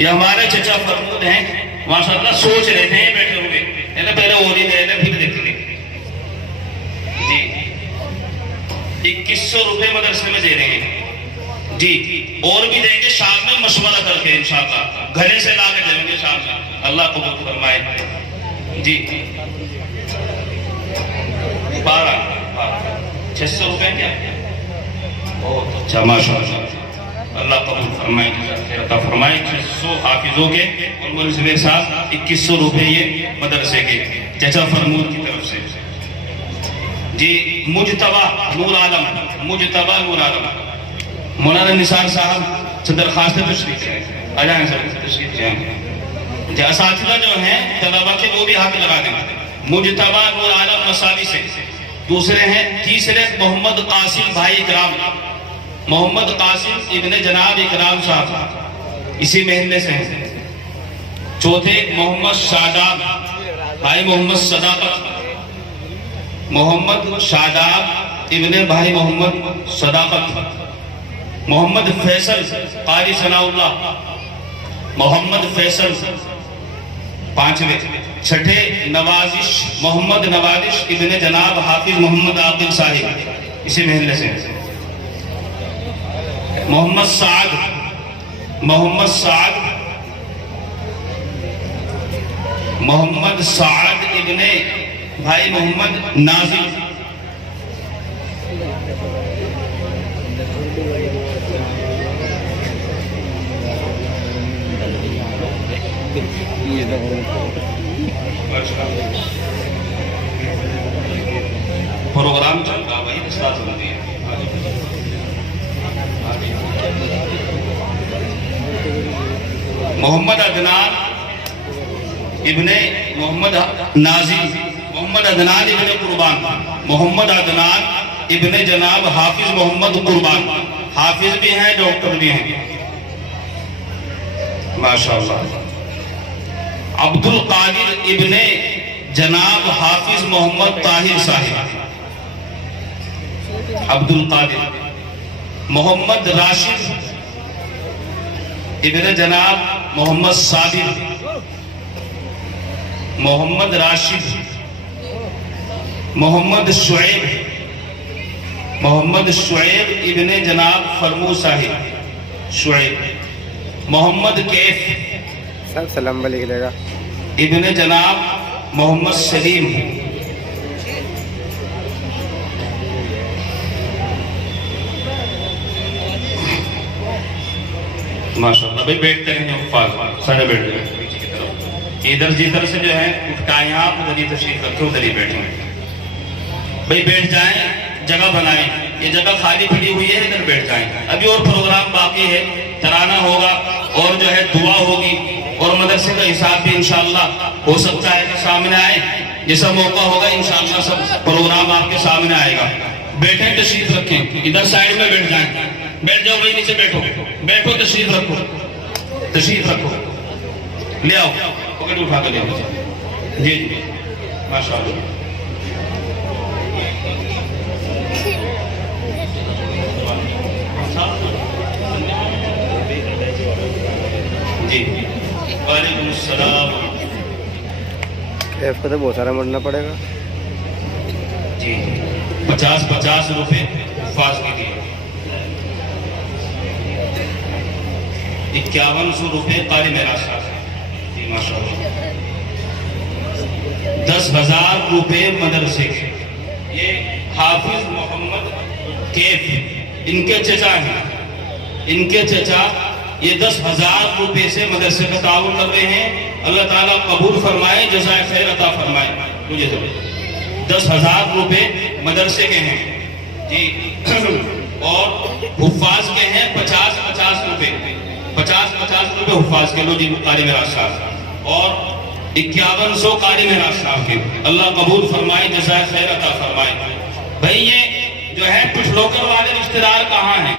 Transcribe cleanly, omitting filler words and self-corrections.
یہ ہمارے چچا فرمود ہیں ماشاءاللہ، سوچ رہے تھے بیٹھے ہوئے، پہلے اور ہی دے دیں پھر دیکھیں گے جی۔ 2100 روپے مدرسے میں دے رہے ہیں جی، اور بھی دیں گے شام میں مشورہ کر کے انشاءاللہ، گھرے سے لا کے دیں گے شام میں، اللہ قبول فرمائے جی۔ 600 روپے کیا بہت اچھا ماشاءاللہ، اللہ قبول فرمائے، عطا فرمائے۔ 600 حافظوں کے اور منصب صاحب 2100 روپے یہ مدرسے کے چچا فرمود کی طرف سے جی۔ مجتبہ نور عالم، مجتبہ نور عالم، مولانا نثار صاحب سے درخواست تشریف ہے، آ جائیں سر تشریف جائیں جی۔ اساتذہ جو ہیں طلبہ کے وہ بھی ہاتھ لگا دیں۔ مجتبہ نور عالم مساوی سے، دوسرے ہیں تیسرے محمد قاسم بھائی اکرام، محمد قاسم ابن جناب اکرام صاحب اسی محلے سے ہیں۔ چوتھے محمد شاداب بھائی محمد صداقت، محمد شاداب ابن بھائی محمد صداقت، محمد فیصل قاری ثناء اللہ، محمد فیصل پانچویں۔ چھٹے نوازش محمد نوازش ابن جناب حافظ محمد عاقل صاحب اسی محلے سے۔ محمد سعد، محمد سعد، محمد سعد ابن بھائی محمد نازل، پروگرام چل رہا بھائی استاد ہوتی ہے۔ محمد عدنان ابن محمد نازی، محمد عدنان ابن قربان، محمد عدنان ابن جناب حافظ محمد قربان، حافظ بھی ہیں ڈاکٹر بھی ہیں ماشاءاللہ۔ عبد القادر ابن جناب حافظ محمد طاہر صاحب، عبد القادر۔ محمد راشد ابن جناب محمد صابر، محمد راشد۔ محمد شعیب، محمد شعیب ابن جناب فرمو صاحب شعیب۔ محمد کیف سلام لکھ لے گا ابن جناب محمد سلیم، ماشاءاللہ بھائی بیٹھتے رہیں حفاظ سارے بیٹھ جائیں، ادھر جدھر سے جو ہے اٹھائیں آپ ادھر ہی تشریف رکھیں، ادھر ہی بیٹھیں بھائی، بیٹھ جائیں، جگہ بنائیں، یہ جگہ خالی پڑی ہوئی ہے ادھر بیٹھ جائیں۔ ابھی اور پروگرام باقی ہے، ترانہ ہوگا اور جو ہے دعا ہوگی اور مدرسے کا حساب بھی انشاءاللہ ہو سکتا ہے کہ سامنے آئے، جیسا موقع ہوگا انشاءاللہ سب پروگرام آپ کے سامنے آئے گا۔ بیٹھیں تشریف رکھیں، ادھر سائیڈ میں بیٹھ جائیں، بیٹھ جاؤ بھائی، نیچے بیٹھو، بیٹھو تشریف رکھو، تشریف رکھو، لے آؤ پکڑ اٹھا کر لے آؤ جی جی ماشاءاللہ جی۔ وعلیکم السلام ایف کو تو بہت سارا مرنا پڑے گا جی۔ 50 روپے حفاظ کے لیے، 5100 روپے قاری میراث صاحب جی ماشاءاللہ۔ 10,000 روپے مدرسے کے، یہ حافظ محمد کیف ان کے چچا ہیں، ان کے چچا یہ 10,000 روپے سے مدرسے کا تعاون کر رہے ہیں، اللہ تعالیٰ قبول فرمائے، جزائے خیر عطا فرمائے مجھے تو۔ 10,000 روپے مدرسے کے ہیں جی، اور حفاظ کے ہیں 50 روپے، 50 روپے حفاظ کے لو جی قاری میراث صاحب، اور 5100 قاری میراث صاحب کے، اللہ قبول فرمائے، جزائے خیر عطا فرمائے۔ بھئی یہ جو ہے کچھ لوکل والے رشتہ دار کہاں ہیں؟